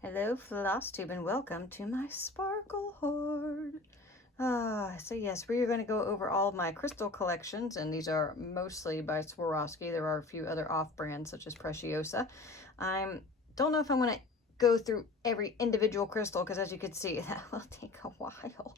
Hello Flosstube and welcome to my sparkle hoard. So yes, we are going to go over all of my crystal collections, and these are mostly by Swarovski. There are a few other off-brands such as Preciosa. I don't know if I'm going to go through every individual crystal because, as you can see, that will take a while.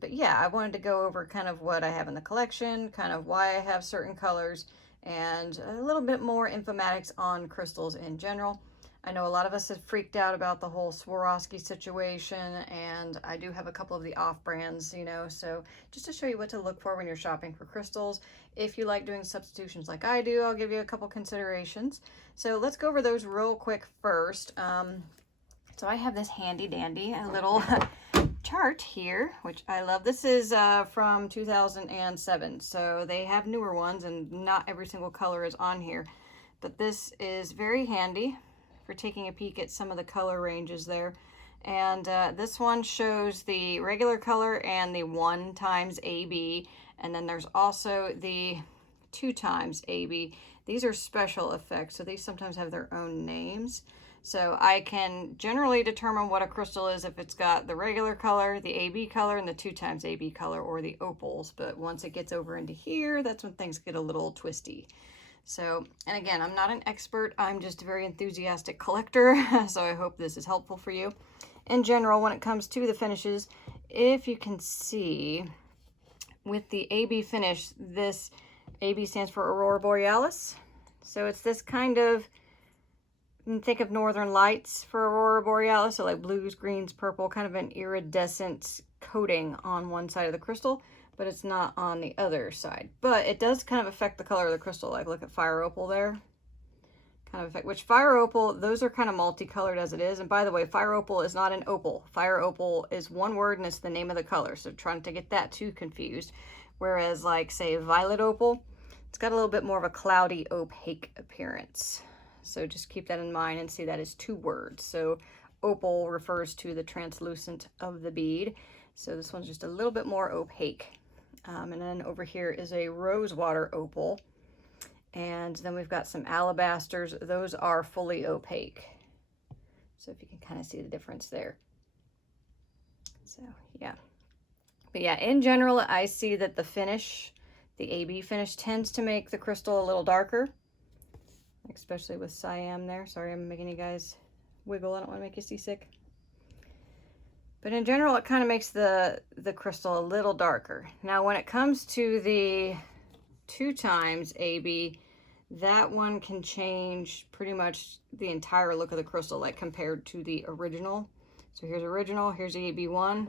But yeah, I wanted to go over kind of what I have in the collection, kind of why I have certain colors, and a little bit more informatics on crystals in general. I know a lot of us have freaked out about the whole Swarovski situation, and I do have a couple of the off-brands, so just to show you what to look for when you're shopping for crystals. If you like doing substitutions like I do, I'll give you a couple considerations. So let's go over those real quick first. So I have this handy dandy little chart here, which I love. This is from 2007, so they have newer ones, and not every single color is on here, but this is very handy for taking a peek at some of the color ranges there. And this one shows the regular color and the 1 times AB, and then there's also the 2 times AB. These are special effects, so these sometimes have their own names. So I can generally determine what a crystal is if it's got the regular color, the AB color, and the 2 times AB color, or the opals. But once it gets over into here, that's when things get a little twisty. So, and again, I'm not an expert, I'm just a very enthusiastic collector, so I hope this is helpful for you. In general, when it comes to the finishes, if you can see, with the AB finish, this AB stands for Aurora Borealis. So it's this kind of, think of northern lights for Aurora Borealis, so like blues, greens, purple, kind of an iridescent coating on one side of the crystal, but it's not on the other side. But it does kind of affect the color of the crystal. Like look at fire opal there. Kind of affect, which fire opal, those are kind of multicolored as it is. And by the way, fire opal is not an opal. Fire opal is one word and it's the name of the color. So trying to get that too confused. Whereas like say violet opal, it's got a little bit more of a cloudy opaque appearance. So just keep that in mind and see that as 2 words. So opal refers to the translucent of the bead. So this one's just a little bit more opaque. And then over here is a rosewater opal. And then we've got some alabasters. Those are fully opaque. So if you can kind of see the difference there. So yeah. But yeah, in general, I see that the finish, the AB finish, tends to make the crystal a little darker. Especially with cyan there. Sorry, I'm making you guys wiggle. I don't want to make you seasick. But in general, it kind of makes the crystal a little darker. Now, when it comes to the 2 times AB, that one can change pretty much the entire look of the crystal, like compared to the original. So here's original, here's the AB1,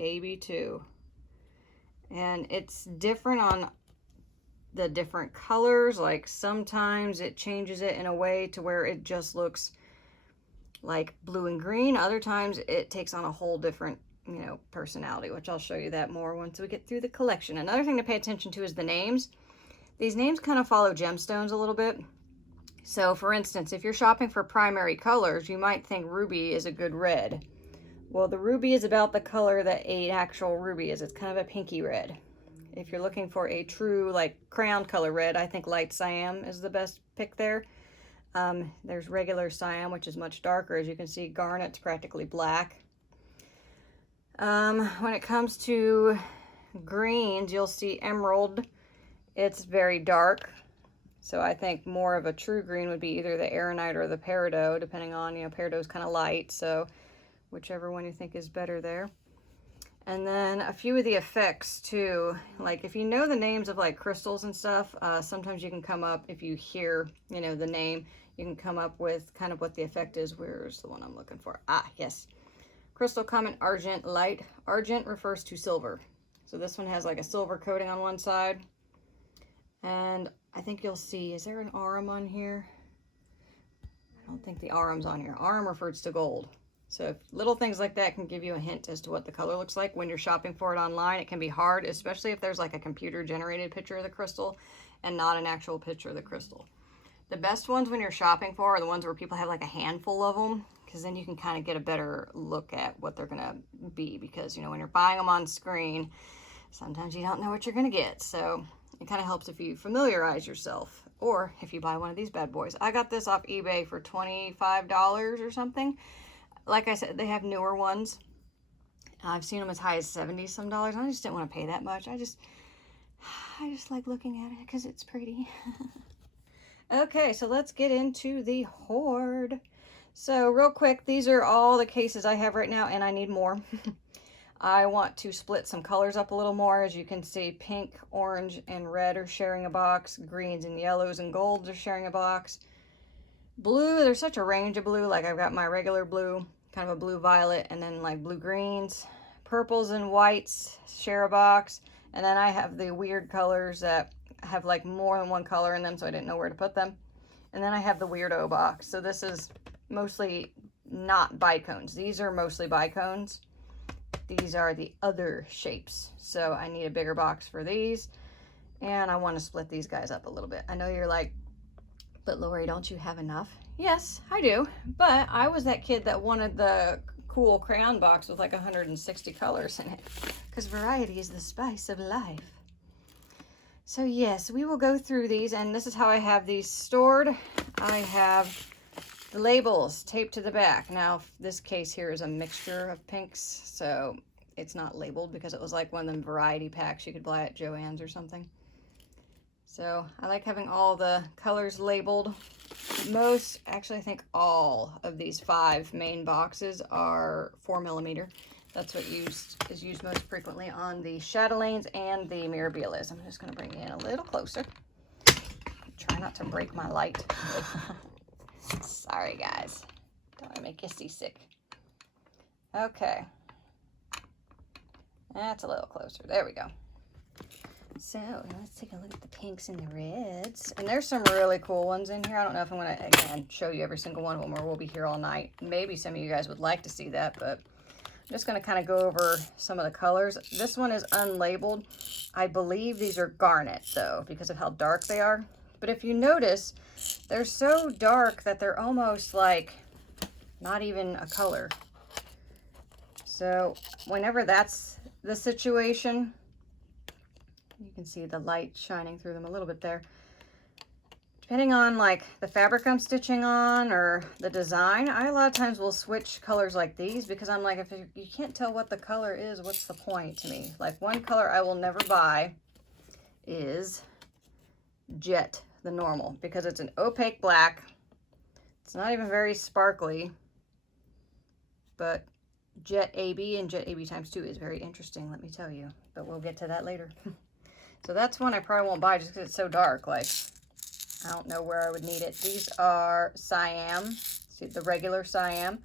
AB2. And it's different on the different colors. Like sometimes it changes it in a way to where it just looks like blue and green. Other times it takes on a whole different, personality, which I'll show you that more once we get through the collection. Another thing to pay attention to is the names. These names kind of follow gemstones a little bit. So for instance, if you're shopping for primary colors, you might think ruby is a good red. Well, the ruby is about the color that an actual ruby is. It's kind of a pinky red. If you're looking for a true like crown color red, I think light cyan is the best pick there. There's regular cyan, which is much darker. As you can see, garnet's practically black. When it comes to greens, you'll see emerald. It's very dark. So I think more of a true green would be either the aeronite or the peridot, depending on, peridot's kind of light. So whichever one you think is better there. And then a few of the effects too, like if you know the names of like crystals and stuff, sometimes you can come up, if you hear, the name, you can come up with kind of what the effect is. Where's the one I'm looking for? Ah, yes. Crystal Common Argent Light. Argent refers to silver. So this one has like a silver coating on one side. And I think you'll see, is there an aurum on here? I don't think the aurum's on here. Aurum refers to gold. So little things like that can give you a hint as to what the color looks like when you're shopping for it online. It can be hard, especially if there's like a computer generated picture of the crystal and not an actual picture of the crystal. The best ones when you're shopping for are the ones where people have like a handful of them, because then you can kind of get a better look at what they're going to be. Because, when you're buying them on screen, sometimes you don't know what you're going to get. So it kind of helps if you familiarize yourself, or if you buy one of these bad boys. I got this off eBay for $25 or something. like I said, they have newer ones. I've seen them as high as $70 some. I just didn't want to pay that much. I just like looking at it because it's pretty. Okay, so let's get into the hoard. So real quick, these are all the cases I have right now, and I need more. I want to split some colors up a little more. As you can see, pink, orange, and red are sharing a box. Greens and yellows and golds are sharing a box. Blue, there's such a range of blue. Like I've got my regular blue, kind of a blue violet, and then like blue greens. Purples and whites share a box. And then I have the weird colors that have like more than one color in them, so I didn't know where to put them. And then I have the weirdo box. So this is mostly not bicones. These are mostly bicones. These are the other shapes. So I need a bigger box for these. And I want to split these guys up a little bit. I know you're like, but Lori, don't you have enough? Yes, I do. But I was that kid that wanted the cool crayon box with like 160 colors in it. Because variety is the spice of life. So yes, we will go through these. And this is how I have these stored. I have the labels taped to the back. Now, this case here is a mixture of pinks, so it's not labeled because it was like one of them variety packs you could buy at Joann's or something. So I like having all the colors labeled. Most, actually I think all of these 5 main boxes are 4mm. That's what is used most frequently on the chatelaines and the mirabilis. I'm just going to bring you in a little closer. Try not to break my light. Sorry, guys. Don't want to make you seasick. Okay. That's a little closer. There we go. So, let's take a look at the pinks and the reds. And there's some really cool ones in here. I don't know if I'm going to, again, show you every single one of them or we'll be here all night. Maybe some of you guys would like to see that, but I'm just going to kind of go over some of the colors. This one is unlabeled. I believe these are garnet, though, because of how dark they are. But if you notice, they're so dark that they're almost like not even a color. So whenever that's the situation, you can see the light shining through them a little bit there. Depending on like the fabric I'm stitching on or the design, I a lot of times will switch colors like these because I'm like, if you can't tell what the color is, what's the point to me? Like one color I will never buy is Jet, the normal, because it's an opaque black. It's not even very sparkly, but Jet AB and Jet AB times 2 is very interesting, let me tell you, but we'll get to that later. So that's one I probably won't buy just because it's so dark. Like, I don't know where I would need it. These are Siam, see the regular Siam,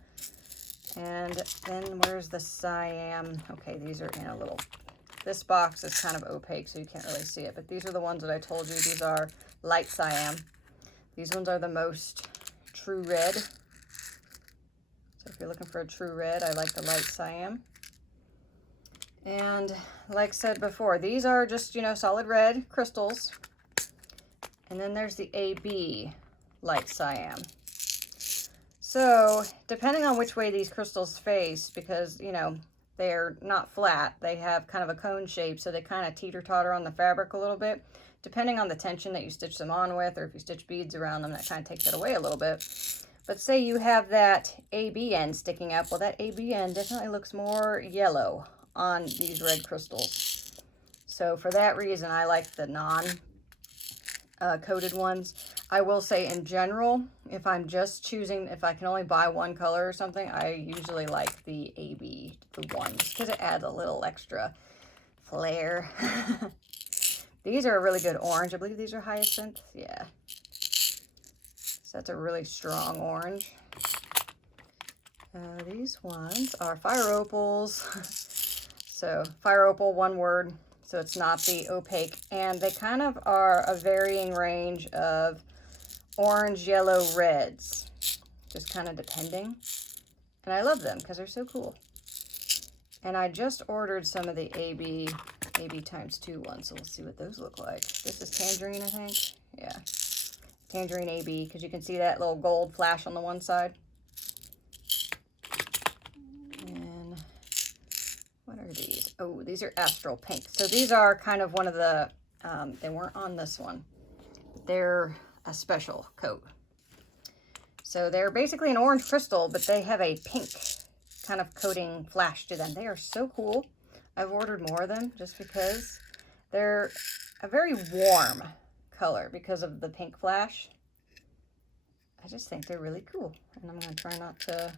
and then where's the Siam? Okay, these are in a little, this box is kind of opaque so you can't really see it, but these are the ones that I told you. These are light Siam. These ones are the most true red. So if you're looking for a true red, I like the light Siam. And like I said before, these are just, you know, solid red crystals. And then there's the AB light Siam. So depending on which way these crystals face, because, you know, they're not flat, they have kind of a cone shape, so they kind of teeter-totter on the fabric a little bit. Depending on the tension that you stitch them on with, or if you stitch beads around them, that kind of takes it away a little bit. But say you have that AB end sticking up, well, that AB end definitely looks more yellow on these red crystals. So for that reason, I like the non-coated ones. I will say in general, if I'm just choosing, if I can only buy one color or something, I usually like the AB, the ones, because it adds a little extra flair. These are a really good orange. I believe these are hyacinth. Yeah. So that's a really strong orange. These ones are fire opals. So fire opal, one word. So it's not the opaque. And they kind of are a varying range of orange, yellow, reds. Just kind of depending. And I love them because they're so cool. And I just ordered some of the AB times 2 ones, so we'll see what those look like. This is tangerine, I think. Yeah. Tangerine AB, because you can see that little gold flash on the one side. And what are these? Oh, these are astral pink. So these are kind of one of the, they weren't on this one. They're a special coat. So they're basically an orange crystal, but they have a pink kind of coating flash to them. They are so cool. I've ordered more of them just because they're a very warm color because of the pink flash. I just think they're really cool. And I'm going to try not to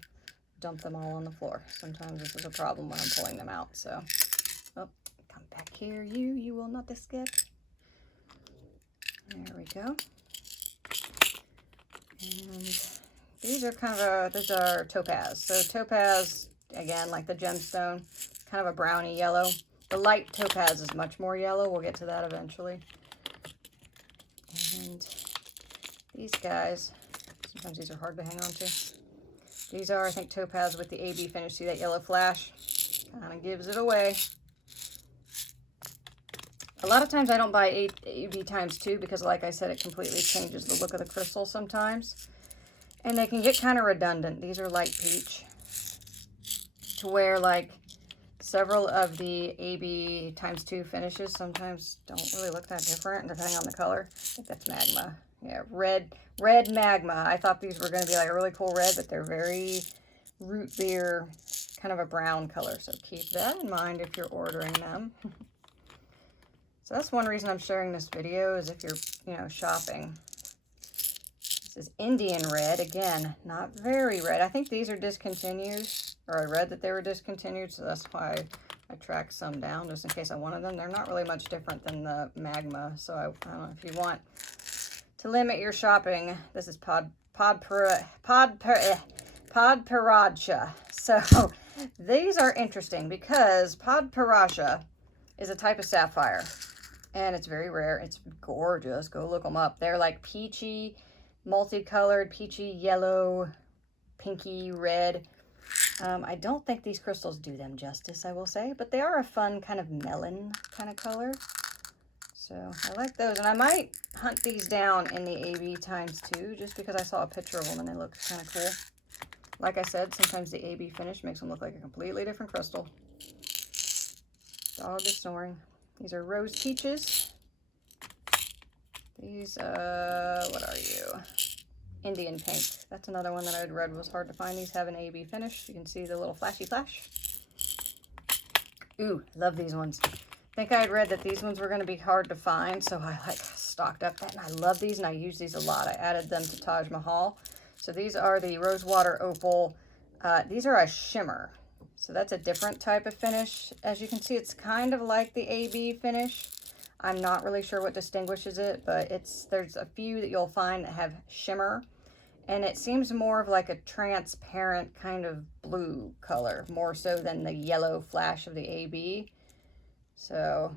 dump them all on the floor. Sometimes this is a problem when I'm pulling them out. So, oh, come back here, you will not escape. There we go. And these are kind of these are topaz. So topaz, again, like the gemstone, kind of a browny yellow. The light topaz is much more yellow. We'll get to that eventually. And these guys, sometimes these are hard to hang on to. These are, I think, topaz with the AB finish. See that yellow flash? Kind of gives it away. A lot of times I don't buy AB ×2 because, like I said, it completely changes the look of the crystal sometimes. And they can get kind of redundant. These are light peach. To where, like, several of the AB ×2 finishes sometimes don't really look that different, depending on the color. I think that's magma. Yeah, red magma. I thought these were going to be like a really cool red, but they're very root beer, kind of a brown color. So keep that in mind if you're ordering them. So that's one reason I'm sharing this video, is if you're, shopping. This is Indian red. Again, not very red. I think these are discontinued, or I read that they were discontinued, so that's why I tracked some down, just in case I wanted them. They're not really much different than the magma, so I don't know if you want to limit your shopping. This is Podparadsha. So these are interesting because Podparadsha is a type of sapphire, and it's very rare. It's gorgeous. Go look them up. They're like peachy, multicolored, peachy yellow, pinky red. I don't think these crystals do them justice, I will say, but they are a fun kind of melon kind of color. So I like those, and I might hunt these down in the AB ×2 just because I saw a picture of them and they look kind of cool. Like I said, sometimes the AB finish makes them look like a completely different crystal. Dog is snoring. These are rose peaches. These, what are you? Indian pink. That's another one that I'd read was hard to find. These have an AB finish. You can see the little flashy flash. Ooh, love these ones. I think I had read that these ones were going to be hard to find, so I stocked up that, and I love these, and I use these a lot. I added them to Taj Mahal. So these are the Rosewater Opal. These are a shimmer, so that's a different type of finish. As you can see, it's kind of like the AB finish. I'm not really sure what distinguishes it, but there's a few that you'll find that have shimmer, and it seems more of like a transparent kind of blue color, more so than the yellow flash of the AB. So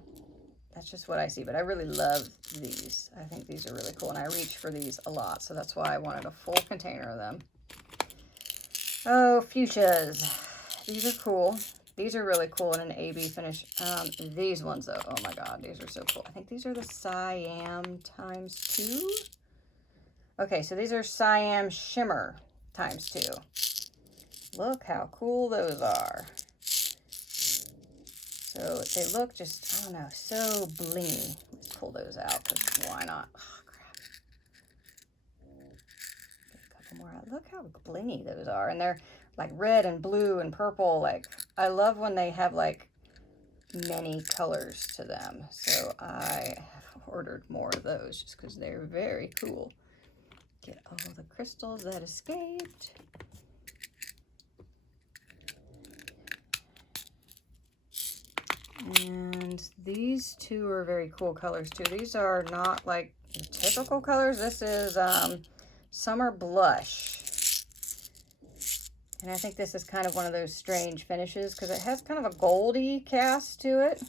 that's just what I see, but I really love these. I think these are really cool, and I reach for these a lot, so that's why I wanted a full container of them. Oh, fuchsias. These are cool. These are really cool in an AB finish. These ones, though, oh my God, these are so cool. I think these are the Siam ×2. Okay, so these are Siam Shimmer ×2. Look how cool those are. So they look just, I don't know, so blingy. Let's pull those out, because why not? Oh, crap. Get a couple more out. Look how blingy those are. And they're like red and blue and purple. Like, I love when they have like many colors to them. So I have ordered more of those just because they're very cool. Get all the crystals that escaped. And these two are very cool colors too. These are not like typical colors. This is Summer Blush. And I think this is kind of one of those strange finishes because it has kind of a goldy cast to it.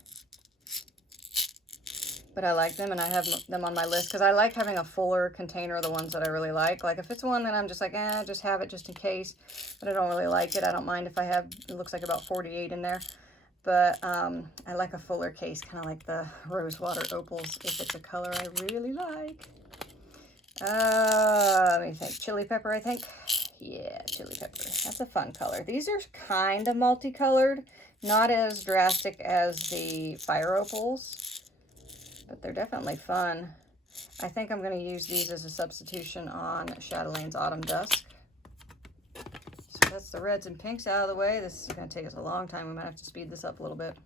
But I like them, and I have them on my list because I like having a fuller container of the ones that I really like. Like if it's one that I'm just like, just have it just in case, but I don't really like it. I don't mind if I have, it looks like about 48 in there. But I like a fuller case, kind of like the Rosewater Opals, if it's a color I really like. Let me think. Chili pepper, I think. Yeah, chili pepper. That's a fun color. These are kind of multicolored, not as drastic as the Fire Opals, but they're definitely fun. I think I'm going to use these as a substitution on Chatelaine's Autumn Dusk. that's the reds and pinks out of the way. This is going to take us a long time. We might have to speed this up a little bit.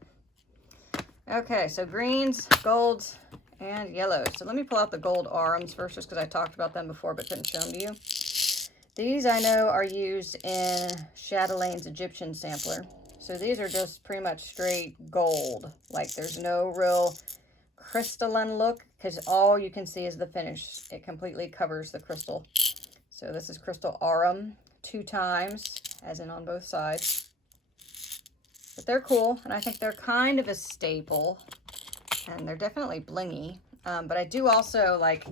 Okay, so greens, golds, and yellows. So let me pull out the gold arms first, just because I talked about them before but couldn't show them to you. These I know are used in Chatelain's Egyptian sampler. So these are just pretty much straight gold. Like there's no real crystalline look because all you can see is the finish. It completely covers the crystal. So this is crystal aurum 2 times, as in on both sides. But they're cool, and I think they're kind of a staple, and they're definitely blingy. But I do also like,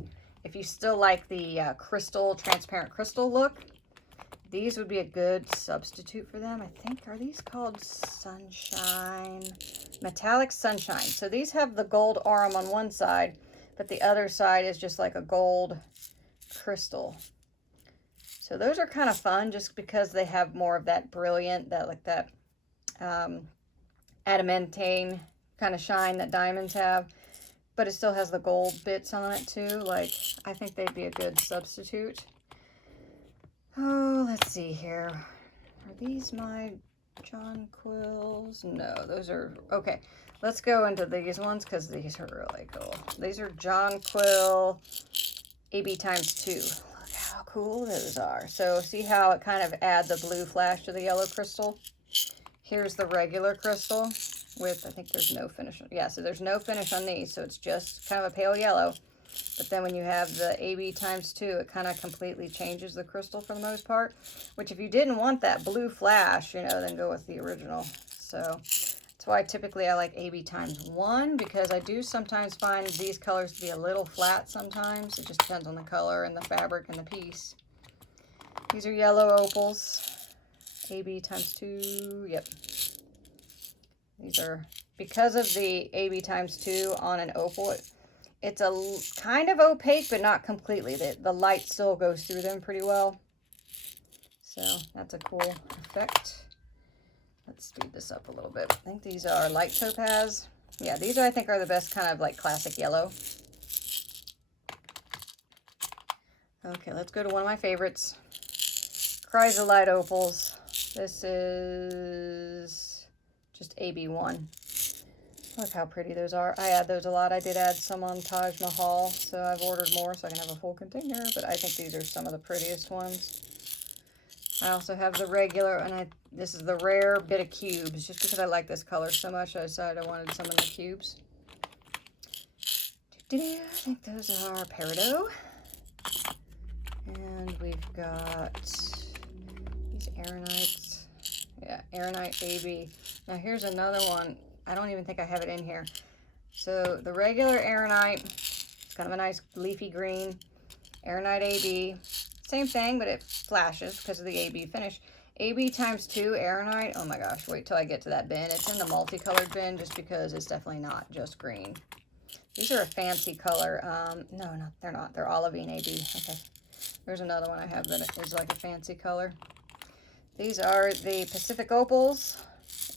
if you still like the crystal, transparent crystal look, these would be a good substitute for them. I think, are these called Sunshine? Metallic Sunshine. So these have the gold aurum on one side, but the other side is just like a gold crystal. So those are kind of fun just because they have more of that brilliant, that like that adamantine kind of shine that diamonds have, but it still has the gold bits on it too. Like, I think they'd be a good substitute. Oh, let's see here. Are these my jonquils? No, those are, okay. Let's go into these ones because these are really cool. These are jonquil AB times 2. Look how cool those are. So see how it kind of adds a blue flash to the yellow crystal? Here's the regular crystal with, I think there's no finish. Yeah, so there's no finish on these, so it's just kind of a pale yellow. But then when you have the AB times 2, it kind of completely changes the crystal for the most part. Which if you didn't want that blue flash, you know, then go with the original. So that's why typically I like AB times 1, because I do sometimes find these colors to be a little flat sometimes. It just depends on the color and the fabric and the piece. These are yellow opals. AB times 2, yep. These are, because of the AB times 2 on an opal, it's a kind of opaque, but not completely. The light still goes through them pretty well. So that's a cool effect. Let's speed this up a little bit. I think these are light topaz. Yeah, these I think are the best kind of like classic yellow. Okay, let's go to one of my favorites. Chrysolite opals. This is just AB1. Look how pretty those are. I add those a lot. I did add some on Taj Mahal, so I've ordered more so I can have a full container, but I think these are some of the prettiest ones. I also have the regular, and this is the rare bit of cubes. Just because I like this color so much, I decided I wanted some of the cubes. I think those are peridot. And we've got these Aaronites. Yeah, Aaronite AB. Now here's another one. I don't even think I have it in here. So the regular Aaronite, it's kind of a nice leafy green. Aaronite AB, same thing, but it flashes because of the AB finish. AB times 2 Aaronite. Oh my gosh, wait till I get to that bin. It's in the multicolored bin just because it's definitely not just green. These are a fancy color. No, they're not. They're olivine AB. Okay. There's another one I have that is like a fancy color. These are the Pacific Opals.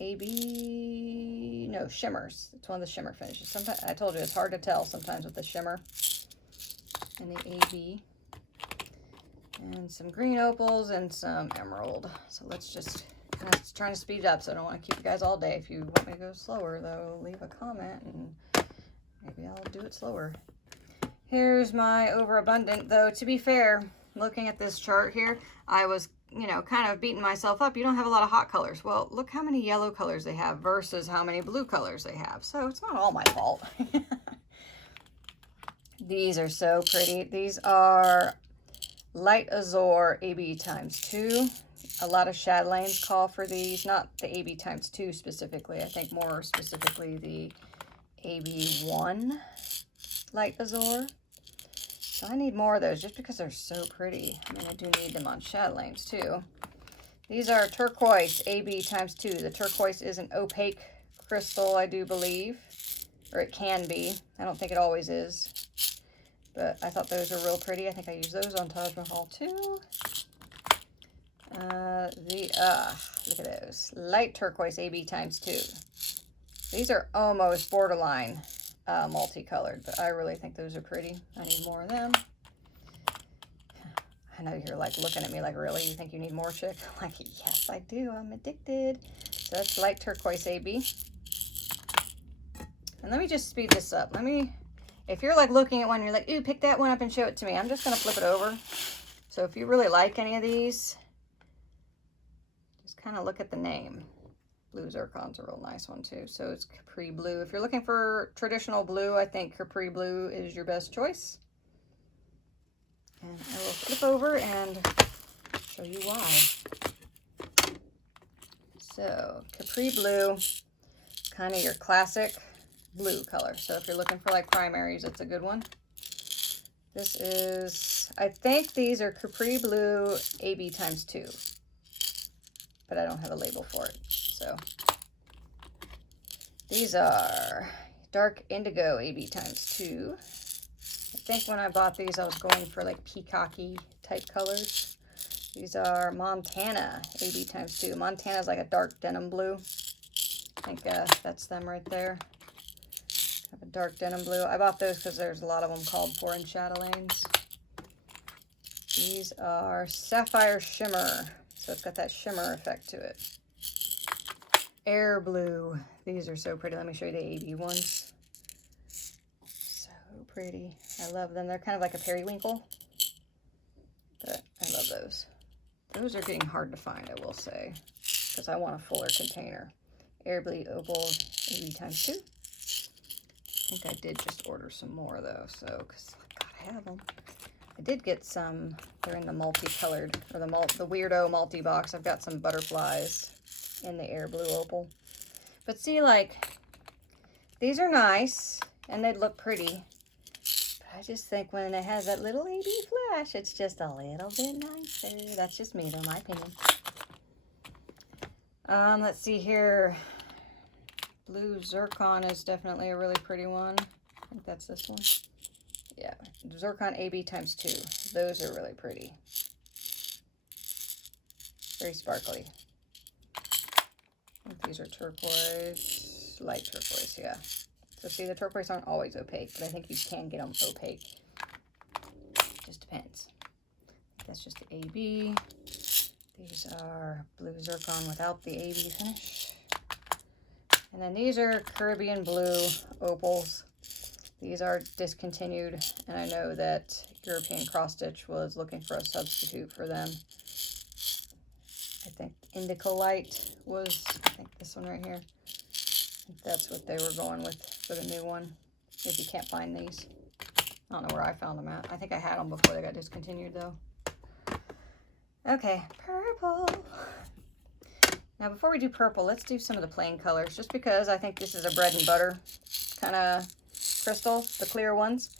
AB, no, shimmers. It's one of the shimmer finishes. Sometimes, I told you, it's hard to tell sometimes with the shimmer. And the AB. And some green opals and some emerald. So let's just, kind of trying to speed it up, so I don't want to keep you guys all day. If you want me to go slower, though, leave a comment and maybe I'll do it slower. Here's my overabundant, though, to be fair, looking at this chart here, I was, you know, kind of beating myself up. You don't have a lot of hot colors. Well, look how many yellow colors they have versus how many blue colors they have. So it's not all my fault. These are so pretty. These are light azure AB times 2. A lot of chatelaines call for these, not the AB times 2 specifically. I think more specifically the AB1 light azure. So I need more of those just because they're so pretty. I mean, I do need them on chatelaines too. These are turquoise AB times 2. The turquoise is an opaque crystal, I do believe, or it can be. I don't think it always is, but I thought those were real pretty. I think I used those on Taj Mahal too. Look at those. Light turquoise AB times 2. These are almost borderline multicolored, but I really think those are pretty. I need more of them. know you're like looking at me like, really? You think you need more, chick? I'm like, yes, I do. I'm addicted. So that's light turquoise AB. And let me just speed this up. If you're like looking at one, you're like, ooh, pick that one up and show it to me. I'm just going to flip it over. So if you really like any of these, just kind of look at the name. Blue zircon's a real nice one too. So it's Capri Blue. If you're looking for traditional blue, I think Capri Blue is your best choice. And I will flip over and show you why. So Capri Blue, kind of your classic blue color. So if you're looking for like primaries, it's a good one. This is, I think these are Capri Blue AB ×2, but I don't have a label for it. So these are dark indigo AB ×2. I think when I bought these, I was going for like peacocky type colors. These are Montana AB ×2. Montana is like a dark denim blue. I think that's them right there. Have a dark denim blue. I bought those because there's a lot of them called for in chatelaines. These are Sapphire Shimmer. So it's got that shimmer effect to it. Air Blue. These are so pretty. Let me show you the AB ones. So pretty. I love them. They're kind of like a periwinkle. But I love those. Those are getting hard to find, I will say, because I want a fuller container. Air Blue Opal AB ×2. I think I did just order some more though, so because I gotta have them. I did get some. They're in the multicolored or the weirdo multi box. I've got some butterflies in the Air Blue Opal. But see, like these are nice and they'd look pretty. But I just think when it has that little AB flash, it's just a little bit nicer. That's just me though, my opinion. Let's see here. Blue Zircon is definitely a really pretty one. I think that's this one. Yeah, Zircon AB ×2. Those are really pretty. Very sparkly. I think these are turquoise, light turquoise, yeah. So see, the turquoise aren't always opaque, but I think you can get them opaque. Just depends. That's just the AB. These are Blue Zircon without the AB finish. And then these are Caribbean Blue Opals. These are discontinued, and I know that European Cross Stitch was looking for a substitute for them. I think Indigo Light was, I think this one right here. I think that's what they were going with for the new one, if you can't find these. I don't know where I found them at. I think I had them before they got discontinued, though. Okay, purple. Now, before we do purple, let's do some of the plain colors, just because I think this is a bread and butter kind of crystal, the clear ones.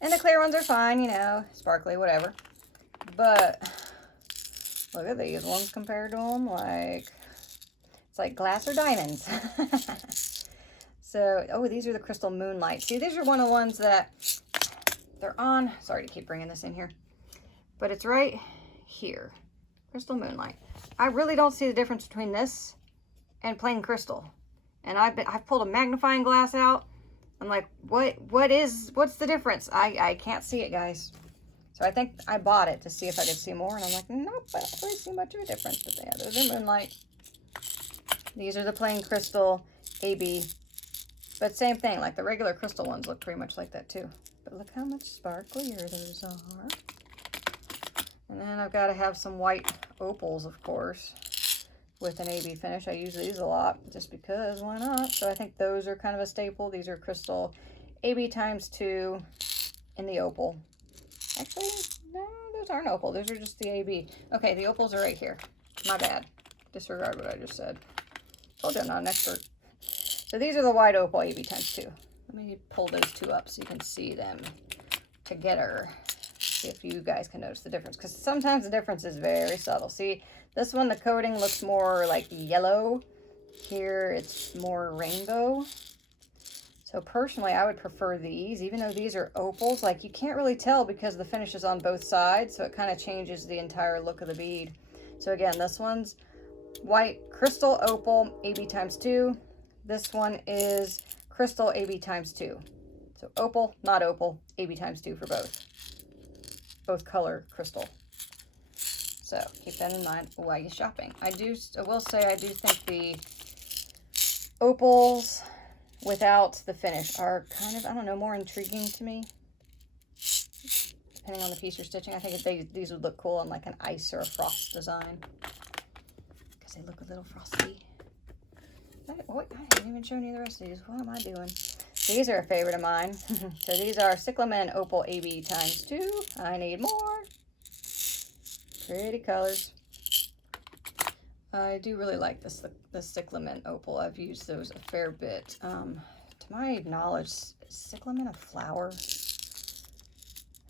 And the clear ones are fine, you know, sparkly, whatever. But look at these ones compared to them, like, it's like glass or diamonds. So, oh, these are the Crystal Moonlight. See, these are one of the ones that they're on, sorry to keep bringing this in here, but it's right here, Crystal Moonlight. I really don't see the difference between this and plain crystal. And I've pulled a magnifying glass out. I'm like, what's the difference? I can't see it, guys. So I think I bought it to see if I could see more. And I'm like, nope, I don't really see much of a difference. But yeah, those are Moonlight. These are the plain crystal AB. But same thing, like the regular crystal ones look pretty much like that too. But look how much sparklier those are. And then I've got to have some white opals, of course, with an AB finish. I use these a lot just because, why not? So I think those are kind of a staple. These are crystal AB ×2 in the opal. Actually, no, those aren't opal. Those are just the AB. Okay, the opals are right here. My bad. Disregard what I just said. Told you I'm not an expert. So these are the white opal AB ×2. Let me pull those two up so you can see them together. See if you guys can notice the difference, because sometimes the difference is very subtle. See, this one, the coating looks more like yellow. Here, it's more rainbow. So personally, I would prefer these, even though these are opals. Like, you can't really tell because the finish is on both sides, so it kind of changes the entire look of the bead. So again, this one's white crystal opal AB ×2. This one is crystal AB ×2. So opal, not opal, AB ×2 for both. Both color crystal. So keep that in mind while you're shopping. I will say I do think the opals without the finish are kind of, I don't know, more intriguing to me. Depending on the piece you're stitching. I think these would look cool on like an ice or a frost design. Because they look a little frosty. I haven't even shown you the rest of these. What am I doing? These are a favorite of mine. So these are Cyclamen Opal AB ×2. I need more. Pretty colors. I do really like the Cyclamen Opal. I've used those a fair bit. To my knowledge, is Cyclamen a flower?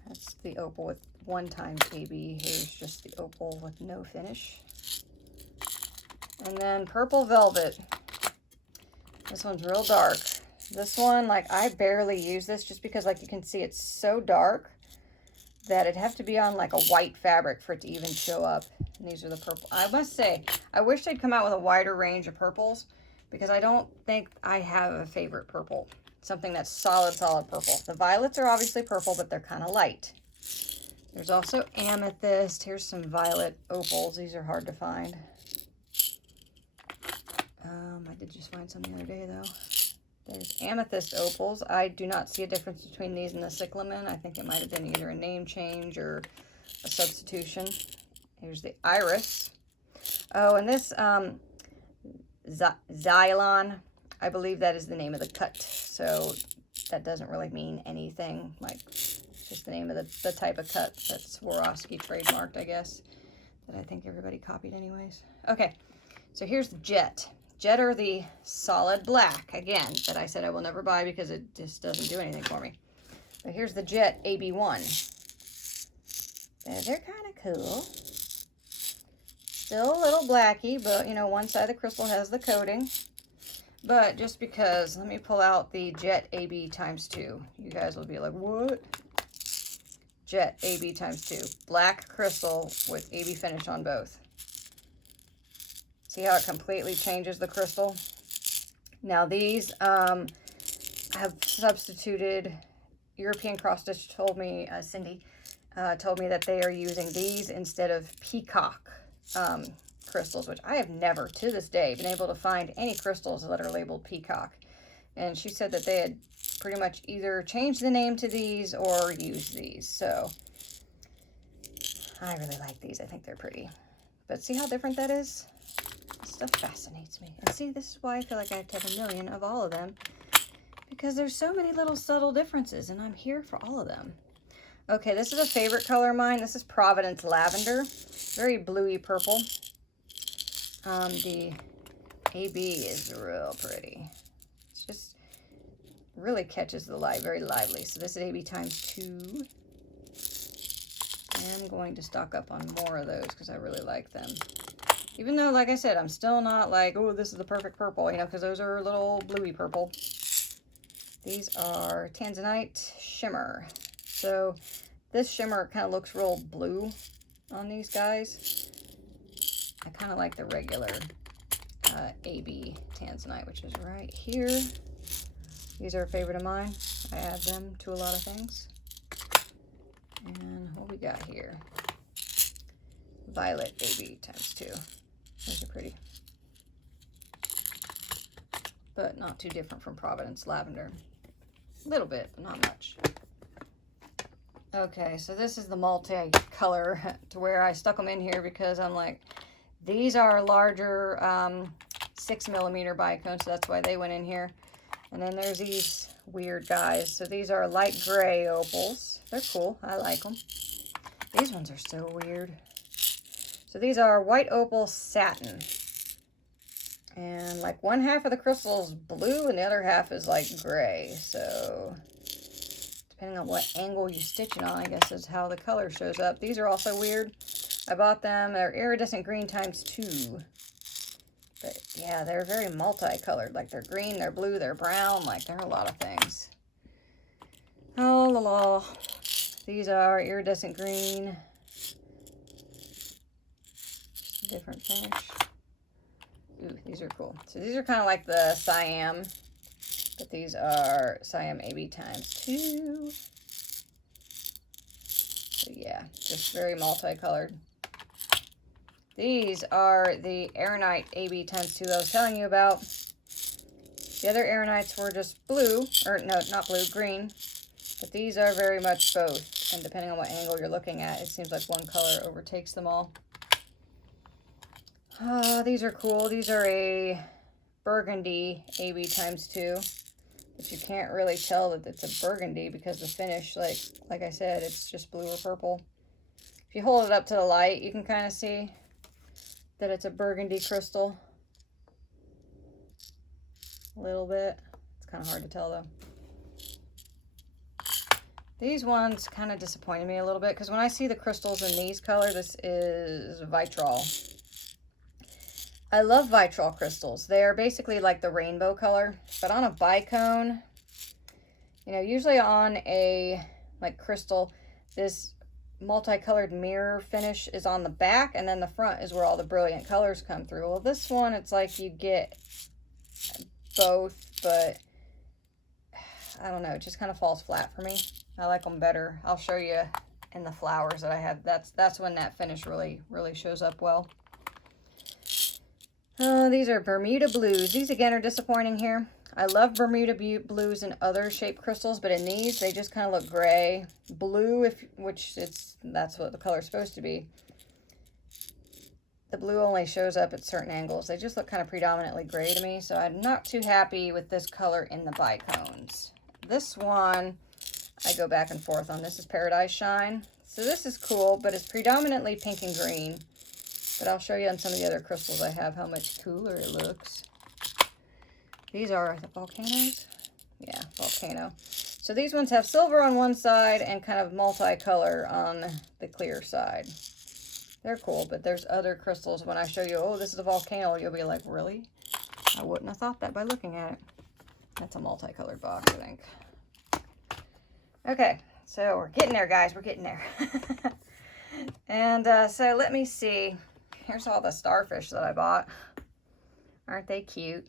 That's the opal with 1 times AB. Here's just the opal with no finish. And then Purple Velvet. This one's real dark. This one, like, I barely use this just because, like, you can see it's so dark that it'd have to be on, like, a white fabric for it to even show up. And these are the purple. I must say, I wish they'd come out with a wider range of purples because I don't think I have a favorite purple. Something that's solid purple. The violets are obviously purple, but they're kind of light. There's also amethyst. Here's some violet opals. These are hard to find. I did just find some the other day, though. There's amethyst opals. I do not see a difference between these and the Cyclamen. I think it might have been either a name change or a substitution. Here's the iris. Oh, and this Xylon, I believe that is the name of the cut. So that doesn't really mean anything. Like, it's just the name of the type of cut that Swarovski trademarked, I guess. That I think everybody copied anyways. Okay, so here's the Jet. Jet are the solid black, again, that I said I will never buy because it just doesn't do anything for me. But here's the Jet AB1. They're kind of cool. Still a little blacky, but, you know, one side of the crystal has the coating. But just because, let me pull out the Jet AB ×2. You guys will be like, what? Jet AB ×2. Black crystal with AB finish on both. See how it completely changes the crystal? Now these have substituted, European Cross Stitch told me, Cindy, told me that they are using these instead of peacock crystals, which I have never, to this day, been able to find any crystals that are labeled peacock. And she said that they had pretty much either changed the name to these or used these. So I really like these. I think they're pretty. But see how different that is? This stuff fascinates me. And see, this is why I feel like I have to have a million of all of them, because there's so many little subtle differences, and I'm here for all of them. Okay, this is a favorite color of mine. This is Providence Lavender. Very bluey purple. The AB is real pretty. It's just really catches the light, very lively. So this is AB ×2. I'm going to stock up on more of those because I really like them. Even though, like I said, I'm still not like, oh, this is the perfect purple, you know, because those are a little bluey purple. These are Tanzanite Shimmer. So this shimmer kind of looks real blue on these guys. I kind of like the regular AB Tanzanite, which is right here. These are a favorite of mine. I add them to a lot of things. And what we got here? Violet AB ×2. Those are pretty. But not too different from Providence Lavender. A little bit, but not much. Okay, so this is the multi-color to where I stuck them in here because I'm like, these are larger 6mm bicones, so that's why they went in here. And then there's these weird guys. So these are light gray opals. They're cool. I like them. These ones are so weird. So these are white opal satin. And like one half of the crystal is blue and the other half is like gray. So depending on what angle you stitch it on, I guess is how the color shows up. These are also weird. I bought them. They're iridescent green ×2. But yeah, they're very multicolored. Like they're green, they're blue, they're brown. Like they're a lot of things. Oh la la. These are iridescent green. Different finish. Ooh, these are cool. So these are kind of like the Siam, but these are Siam AB ×2. So yeah, just very multicolored. These are the Aeronite AB times 2 I was telling you about. The other Aeronites were just blue, or no, not blue, green. But these are very much both. And depending on what angle you're looking at, it seems like one color overtakes them all. These are cool. These are a burgundy AB times 2. But you can't really tell that it's a burgundy because the finish, like I said, it's just blue or purple. If you hold it up to the light, you can kind of see that it's a burgundy crystal. A little bit. It's kind of hard to tell though. These ones kind of disappointed me a little bit because when I see the crystals in these colors, this is vitriol. I love vitriol crystals. They are basically like the rainbow color, but on a bicone, you know, usually on a like crystal, this multicolored mirror finish is on the back, and then the front is where all the brilliant colors come through. Well, this one, it's like you get both, but I don't know, it just kind of falls flat for me. I like them better. I'll show you in the flowers that I have. That's when that finish really shows up well. These are Bermuda blues. These again are disappointing here. I love Bermuda blues in other shaped crystals, but in these they just kind of look gray. Blue, that's what the color is supposed to be. The blue only shows up at certain angles. They just look kind of predominantly gray to me, so I'm not too happy with this color in the bicones. This one, I go back and forth on. This is Paradise Shine. So this is cool, but it's predominantly pink and green. But I'll show you on some of the other crystals I have how much cooler it looks. These are the volcanoes. Yeah, volcano. So these ones have silver on one side and kind of multicolor on the clear side. They're cool, but there's other crystals. When I show you, oh, this is a volcano, you'll be like, really? I wouldn't have thought that by looking at it. That's a multicolored box, I think. Okay, so we're getting there, guys. We're getting there. And so let me see. Here's all the starfish that I bought. Aren't they cute?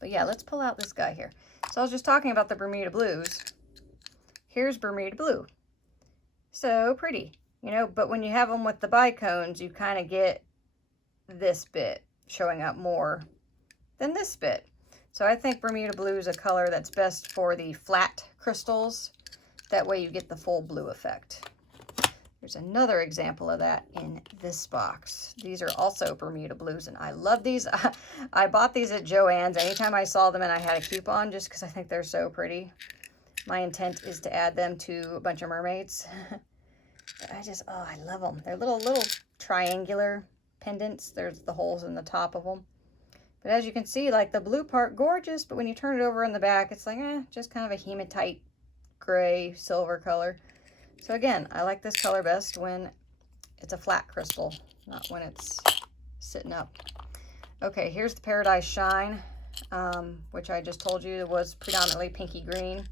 But yeah, let's pull out this guy here. So I was just talking about the Bermuda blues. Here's Bermuda blue. So pretty, you know, but when you have them with the bicones, you kind of get this bit showing up more than this bit. So I think Bermuda blue is a color that's best for the flat crystals. That way you get the full blue effect. There's another example of that in this box. These are also Bermuda blues, and I love these. I bought these at Joann's anytime I saw them and I had a coupon, just because I think they're so pretty. My intent is to add them to a bunch of mermaids. I love them. They're little triangular pendants. There's the holes in the top of them. But as you can see, like the blue part, gorgeous, but when you turn it over in the back, it's like, just kind of a hematite gray silver color. So again, I like this color best when it's a flat crystal, not when it's sitting up. Okay, here's the Paradise Shine, which I just told you was predominantly pinky green.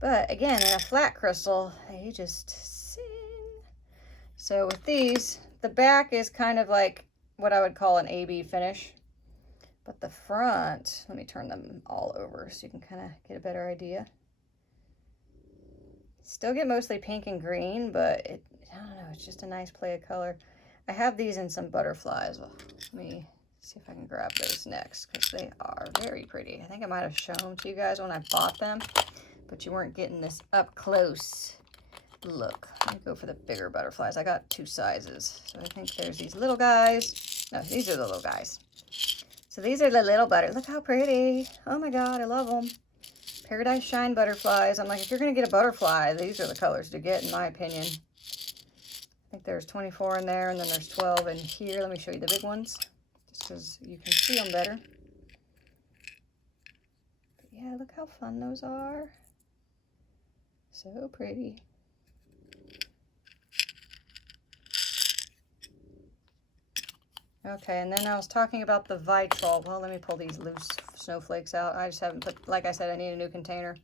But again, in a flat crystal, they just sing. So with these, the back is kind of like what I would call an AB finish. But the front, let me turn them all over so you can kind of get a better idea. Still get mostly pink and green, but I don't know, it's just a nice play of color. I have these in some butterflies. Well, let me see if I can grab those next, because they are very pretty. I think I might have shown them to you guys when I bought them, but you weren't getting this up close look. Let me go for the bigger butterflies. I got two sizes. So I think there's these little guys. No, these are the little guys. So these are the little Look how pretty. Oh my God, I love them. Paradise Shine butterflies. I'm like, if you're going to get a butterfly, these are the colors to get, in my opinion. I think there's 24 in there, and then there's 12 in here. Let me show you the big ones, just because you can see them better. But yeah, look how fun those are. So pretty. Okay, and then I was talking about the vitriol. Well, let me pull these loose snowflakes out. I just haven't put, like I said, I need a new container.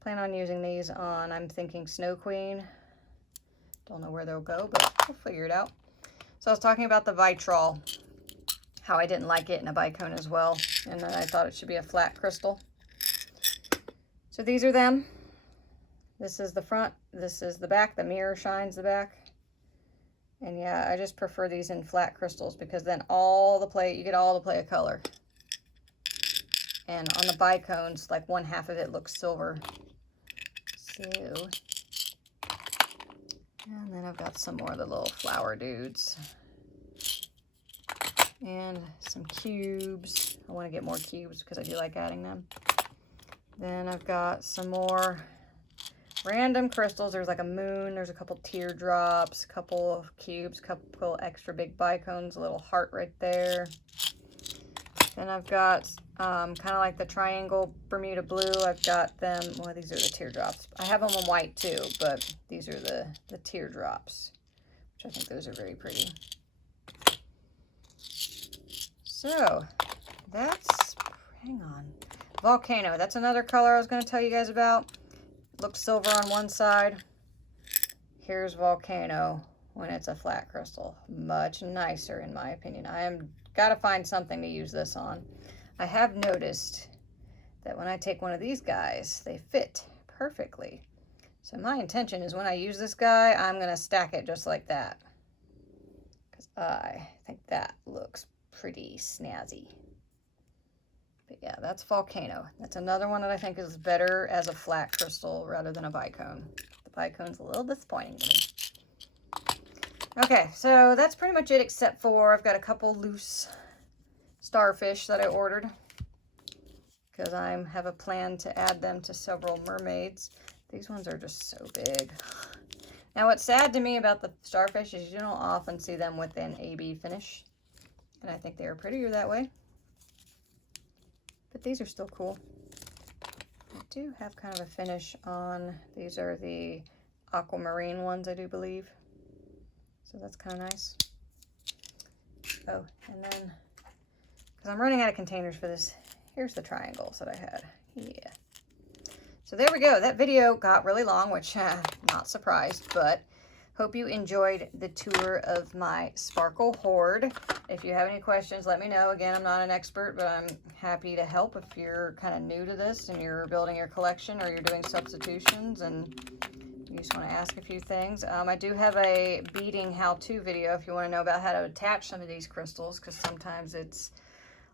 Plan on using these on, I'm thinking, Snow Queen. Don't know where they'll go, but we'll figure it out. So I was talking about the vitriol, how I didn't like it in a bicone as well, and then I thought it should be a flat crystal. So these are them. This is the front, this is the back. The mirror shines the back. And yeah, I just prefer these in flat crystals because then you get all the play of color. And on the bicones, like 1/2 of it looks silver. So, and then I've got some more of the little flower dudes. And some cubes. I want to get more cubes because I do like adding them. Then I've got some more random crystals. There's like a moon, there's a couple teardrops, a couple of cubes, a couple extra big bicones, a little heart right there. Then I've got kind of like the triangle Bermuda blue. I've got them, well, these are the teardrops. I have them in white too, but these are the teardrops, which I think those are very pretty. So that's, hang on, volcano. That's another color I was going to tell you guys about. Looks silver on one side. Here's volcano when it's a flat crystal. Much nicer in my opinion. I am got to find something to use this on. I have noticed that when I take one of these guys, they fit perfectly. So my intention is when I use this guy, I'm going to stack it just like that. Because I think that looks pretty snazzy. But yeah, that's volcano. That's another one that I think is better as a flat crystal rather than a bicone. The bicone's a little disappointing to me. Okay, so that's pretty much it except for I've got a couple loose starfish that I ordered because I have a plan to add them to several mermaids. These ones are just so big. Now what's sad to me about the starfish is you don't often see them with an AB finish. And I think they are prettier that way. But these are still cool. I do have kind of a finish on, these are the aquamarine ones, I do believe. So that's kind of nice. Oh, and then, because I'm running out of containers for this, here's the triangles that I had. Yeah. So there we go. That video got really long, which not surprised, but hope you enjoyed the tour of my sparkle hoard. If you have any questions, let me know. Again, I'm not an expert, but I'm happy to help if you're kind of new to this and you're building your collection or you're doing substitutions and you just want to ask a few things. I do have a beading how-to video if you want to know about how to attach some of these crystals, because sometimes it's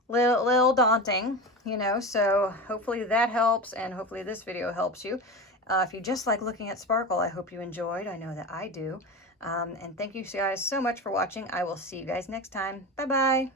little daunting, you know, so hopefully that helps and hopefully this video helps you. If you just like looking at sparkle, I hope you enjoyed. I know that I do. And thank you guys so much for watching. I will see you guys next time. Bye-bye.